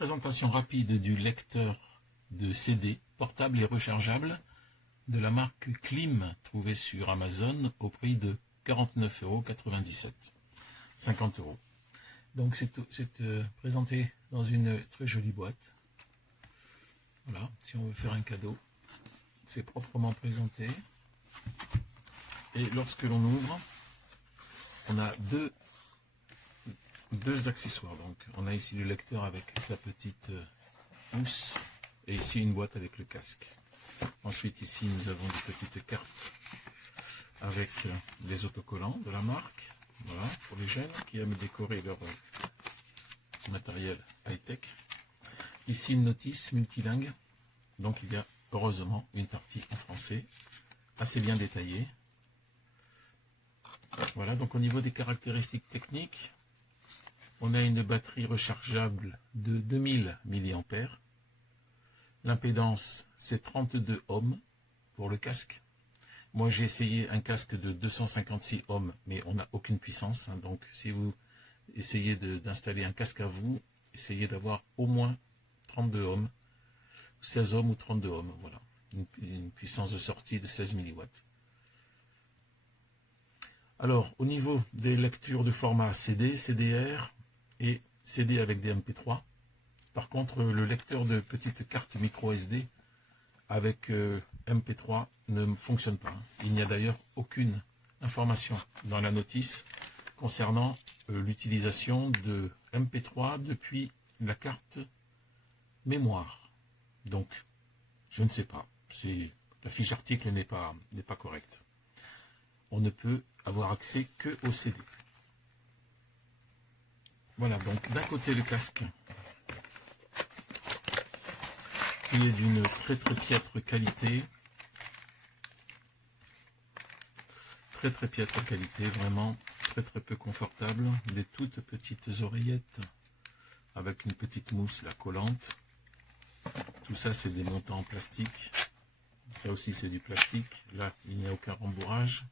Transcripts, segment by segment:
Présentation rapide du lecteur de CD portable et rechargeable de la marque Klim, trouvé sur Amazon au prix de 49,97 €, 50 €. Donc c'est présenté dans une très jolie boîte. Voilà, si on veut faire un cadeau, c'est proprement présenté. Et lorsque l'on ouvre, on a deux accessoires. Donc on a ici le lecteur avec sa petite housse et ici une boîte avec le casque. Ensuite ici nous avons des petites cartes avec des autocollants de la marque. Voilà, pour les jeunes qui aiment décorer leur matériel high-tech. Ici une notice multilingue. Donc il y a heureusement une partie en français assez bien détaillée. Voilà, donc au niveau des caractéristiques techniques, on a une batterie rechargeable de 2000 mAh. L'impédance, c'est 32 ohms pour le casque. Moi, j'ai essayé un casque de 256 ohms, mais on n'a aucune puissance. Donc, si vous essayez d'installer un casque à vous, essayez d'avoir au moins 32 ohms, 16 ohms ou 32 ohms. Voilà, une puissance de sortie de 16 mW. Alors, au niveau des lectures de format CD, CDR et CD avec des MP3, par contre, le lecteur de petite carte micro SD avec MP3 ne fonctionne pas. Il n'y a d'ailleurs aucune information dans la notice concernant l'utilisation de MP3 depuis la carte mémoire. Donc, je ne sais pas. La fiche article n'est pas correcte. On ne peut avoir accès que au CD. Voilà, donc d'un côté le casque qui est d'une très piètre qualité. Très piètre qualité, vraiment très peu confortable. Des toutes petites oreillettes avec une petite mousse la collante. Tout ça c'est des montants en plastique. Ça aussi c'est du plastique. Là il n'y a aucun rembourrage.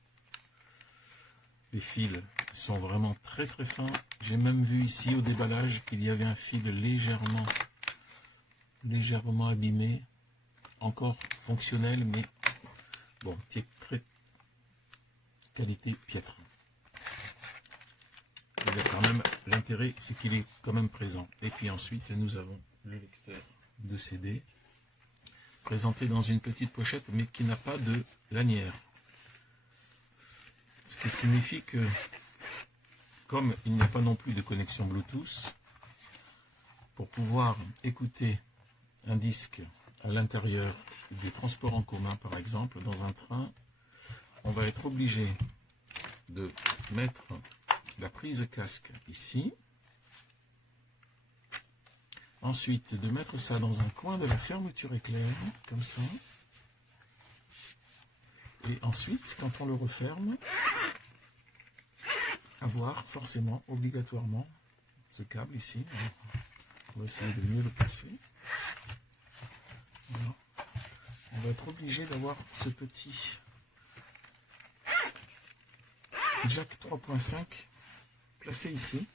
Les fils sont vraiment très fins. J'ai même vu ici au déballage qu'il y avait un fil légèrement abîmé, encore fonctionnel, mais bon, très qualité piètre. Il y a quand même l'intérêt, c'est qu'il est quand même présent. Et puis ensuite, nous avons le lecteur de CD, présenté dans une petite pochette, mais qui n'a pas de lanière. Ce qui signifie que, comme il n'y a pas non plus de connexion Bluetooth, pour pouvoir écouter un disque à l'intérieur des transports en commun, par exemple, dans un train, on va être obligé de mettre la prise casque ici, ensuite de mettre ça dans un coin de la fermeture éclair, comme ça, et ensuite, quand on le referme, avoir forcément, obligatoirement, ce câble ici. On va essayer de mieux le passer. Voilà. On va être obligé d'avoir ce petit jack 3.5 placé ici.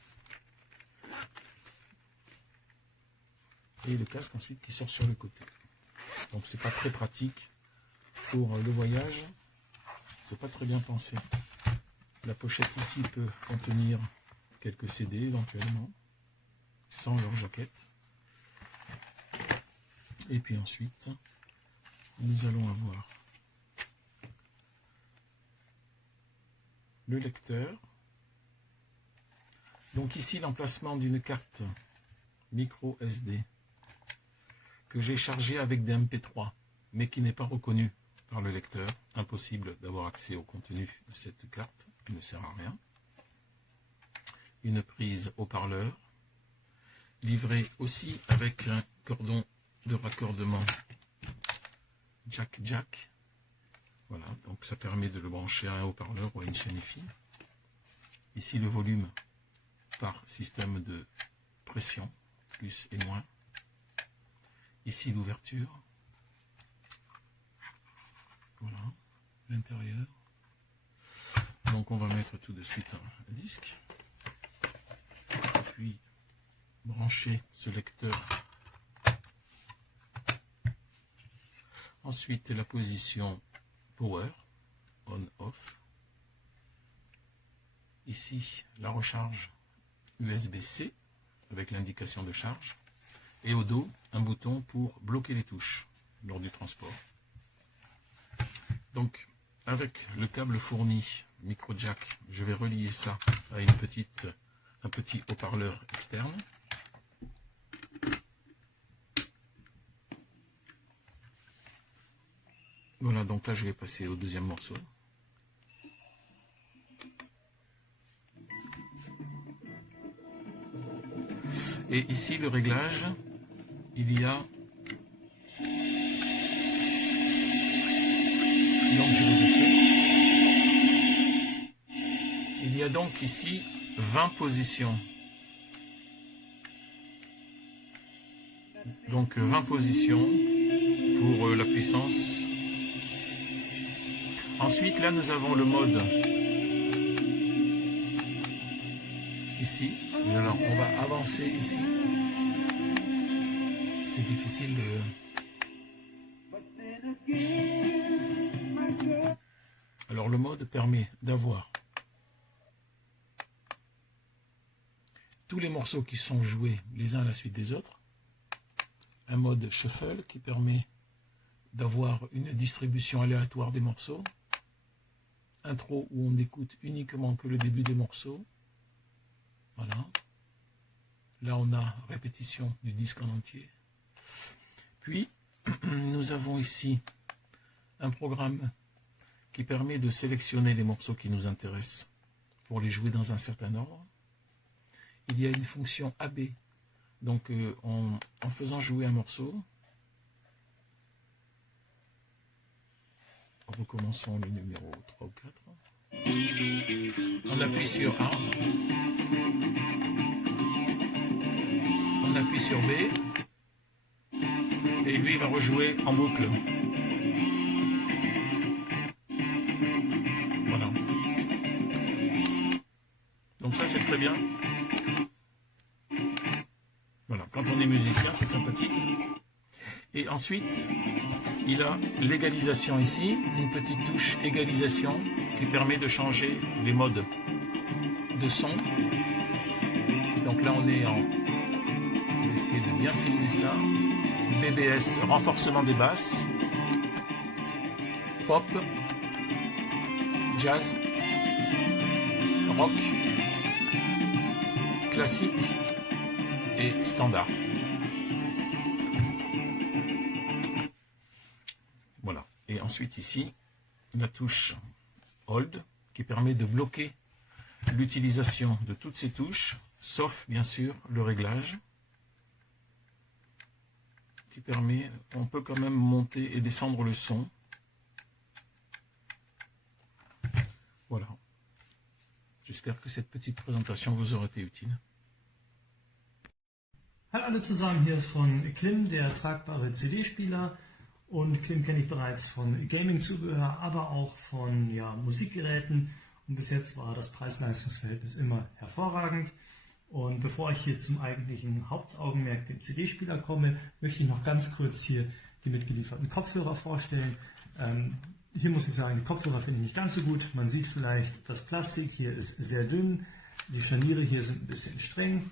Et le casque ensuite qui sort sur le côté. Donc c'est pas très pratique pour le voyage. C'est pas très bien pensé. La pochette ici peut contenir quelques CD éventuellement, sans leur jaquette. Et puis ensuite, nous allons avoir le lecteur. Donc ici l'emplacement d'une carte micro SD que j'ai chargée avec des MP3, mais qui n'est pas reconnue par le lecteur. Impossible d'avoir accès au contenu de cette carte, qui ne sert à rien. Une prise haut-parleur, livrée aussi avec un cordon de raccordement jack. Voilà, donc ça permet de le brancher à un haut-parleur ou à une chaîne EFI. Ici le volume par système de pression, plus et moins. Ici l'ouverture. Voilà, l'intérieur. Donc on va mettre tout de suite un disque. Puis brancher ce lecteur Ensuite, la position Power, On-Off. Ici, la recharge USB-C avec l'indication de charge. Et au dos, un bouton pour bloquer les touches lors du transport. Donc, avec le câble fourni micro jack, je vais relier ça à un petit haut-parleur externe. Voilà, donc là je vais passer au deuxième morceau. Et ici le réglage, il y a il y a donc ici 20 positions. Donc 20 positions pour la puissance. Ensuite là nous avons le mode ici. Et alors on va avancer ici. C'est difficile de... Alors le mode permet d'avoir tous les morceaux qui sont joués les uns à la suite des autres. Un mode shuffle qui permet d'avoir une distribution aléatoire des morceaux. Intro où on n'écoute uniquement que le début des morceaux. Voilà. Là on a répétition du disque en entier. Puis nous avons ici un programme qui permet de sélectionner les morceaux qui nous intéressent pour les jouer dans un certain ordre. Il y a une fonction AB, donc en faisant jouer un morceau, recommençons le numéro 3 ou 4, on appuie sur A, on appuie sur B, et lui va rejouer en boucle. Voilà. Donc ça c'est très bien. Voilà, quand on est musicien, c'est sympathique. Et ensuite, il a l'égalisation ici, une petite touche égalisation qui permet de changer les modes de son. Donc là on est en... On va essayer de bien filmer ça. BBS, renforcement des basses. Pop. Jazz. Rock. Classique. Et standard. Voilà. Et ensuite ici, la touche Hold qui permet de bloquer l'utilisation de toutes ces touches, sauf bien sûr le réglage, qui permet, on peut quand même monter et descendre le son. Voilà. J'espère que cette petite présentation vous aura été utile. Hallo alle zusammen, hier ist von Klim, der tragbare CD-Spieler. Und Klim kenne ich bereits von Gaming-Zubehör, aber auch von Musikgeräten. Und bis jetzt war das Preis-Leistungs-Verhältnis immer hervorragend. Und bevor ich hier zum eigentlichen Hauptaugenmerk, dem CD-Spieler, komme, möchte ich noch ganz kurz hier die mitgelieferten Kopfhörer vorstellen. Hier muss ich sagen, die Kopfhörer finde ich nicht ganz so gut. Man sieht vielleicht, das Plastik hier ist sehr dünn, die Scharniere hier sind ein bisschen streng.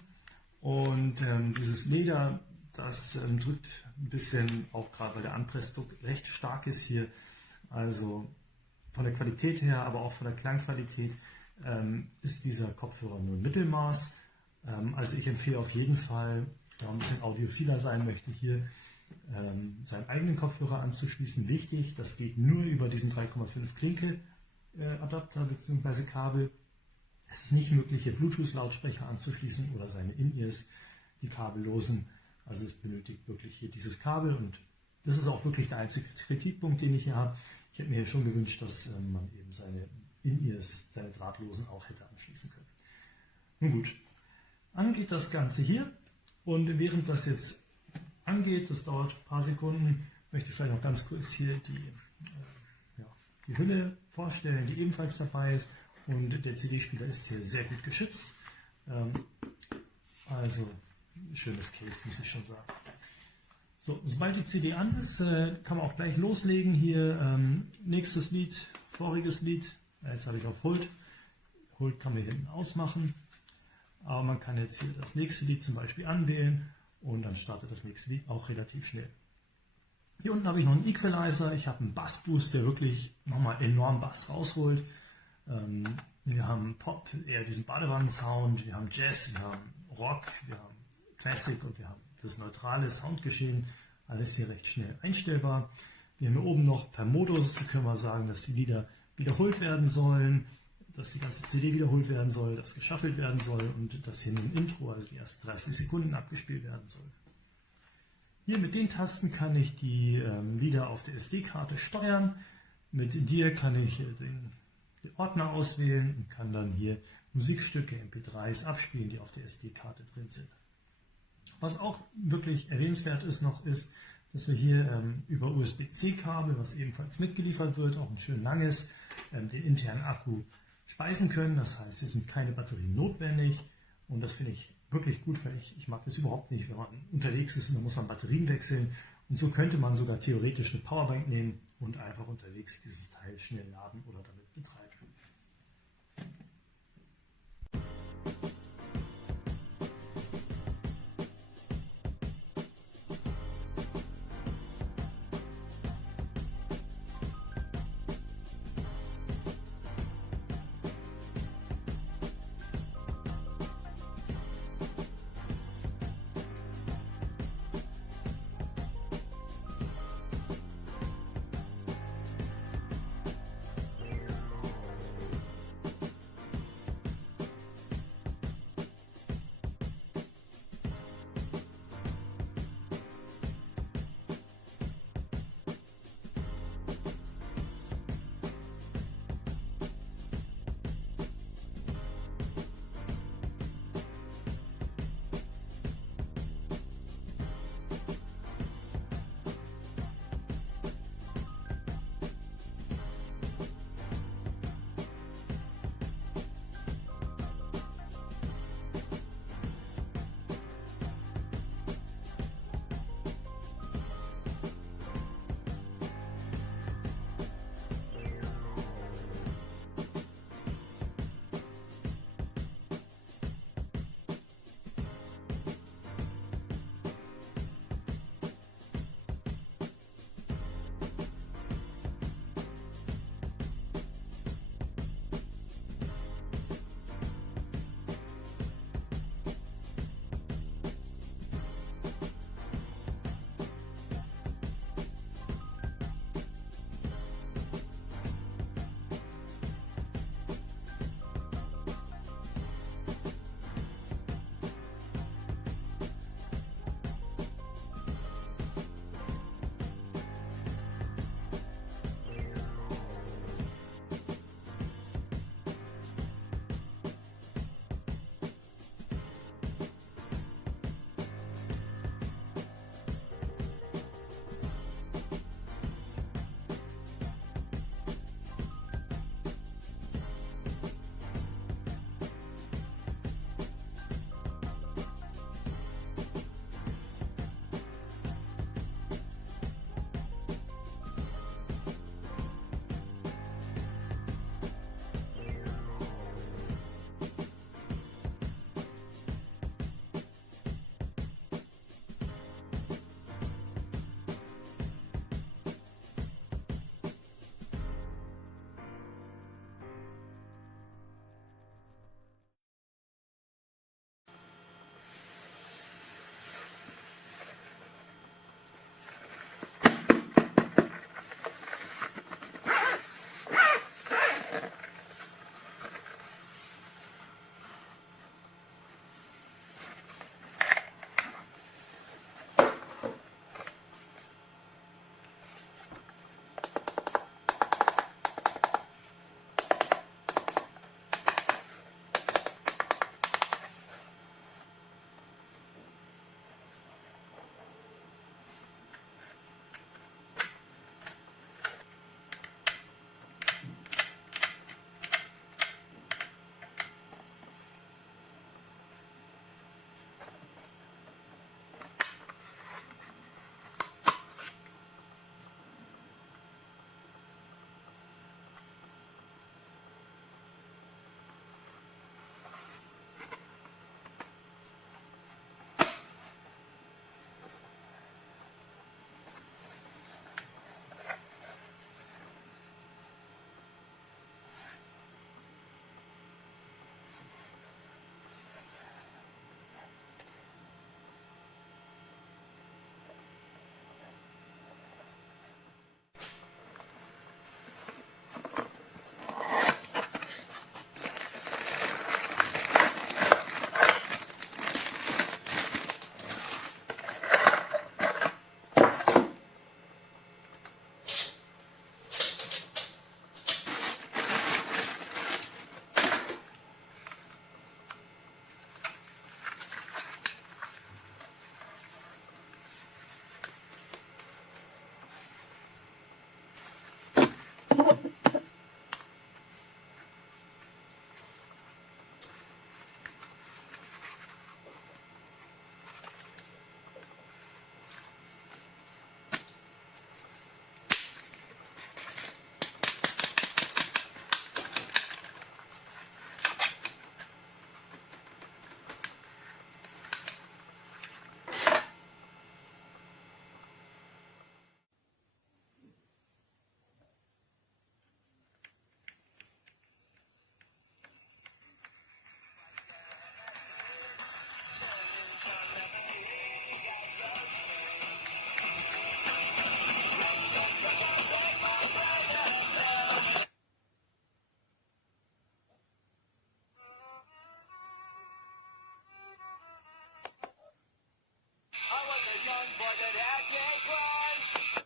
Und dieses Leder, das drückt ein bisschen, auch gerade weil der Anpressdruck recht stark ist hier, also von der Qualität her, aber auch von der Klangqualität ist dieser Kopfhörer nur Mittelmaß. Also ich empfehle auf jeden Fall, wer ein bisschen audiophiler sein möchte, hier seinen eigenen Kopfhörer anzuschließen. Wichtig, das geht nur über diesen 3,5 Klinke Adapter bzw. Kabel. Es ist nicht möglich, hier Bluetooth-Lautsprecher anzuschließen oder seine In-Ears, die kabellosen. Also es benötigt wirklich hier dieses Kabel und das ist auch wirklich der einzige Kritikpunkt, den ich hier habe. Ich hätte mir hier schon gewünscht, dass man eben seine In-Ears, seine drahtlosen auch hätte anschließen können. Nun gut, angeht das Ganze hier und während das jetzt angeht, das dauert ein paar Sekunden, möchte ich vielleicht noch ganz kurz hier die Hülle vorstellen, die ebenfalls dabei ist. Und der CD-Spieler ist hier sehr gut geschützt. Also ein schönes Case, muss ich schon sagen. So, sobald die CD an ist, kann man auch gleich loslegen. Hier nächstes Lied, voriges Lied. Jetzt habe ich auf Hold. Hold kann man hinten ausmachen. Aber man kann jetzt hier das nächste Lied zum Beispiel anwählen und dann startet das nächste Lied auch relativ schnell. Hier unten habe ich noch einen Equalizer. Ich habe einen Bassboost, der wirklich nochmal enorm Bass rausholt. Wir haben Pop, eher diesen Badewannen-Sound. Wir haben Jazz, wir haben Rock, wir haben Classic und wir haben das neutrale Soundgeschehen, alles hier recht schnell einstellbar. Wir haben hier oben noch per Modus, können wir sagen, dass die Lieder wiederholt werden sollen, dass die ganze CD wiederholt werden soll, dass geschaffelt werden soll und dass hier im Intro, also die ersten 30 Sekunden abgespielt werden soll. Hier mit den Tasten kann ich die Lieder auf der SD-Karte steuern. Mit dir kann ich den Ordner auswählen und kann dann hier Musikstücke, MP3s abspielen, die auf der SD-Karte drin sind. Was auch wirklich erwähnenswert ist noch, ist, dass wir hier über USB-C-Kabel, was ebenfalls mitgeliefert wird, auch ein schön langes, den internen Akku speisen können. Das heißt, es sind keine Batterien notwendig und das finde ich wirklich gut, weil ich mag das überhaupt nicht, wenn man unterwegs ist und dann muss man Batterien wechseln. Und so könnte man sogar theoretisch eine Powerbank nehmen und einfach unterwegs dieses Teil schnell laden oder damit betreiben. young boy that I get close.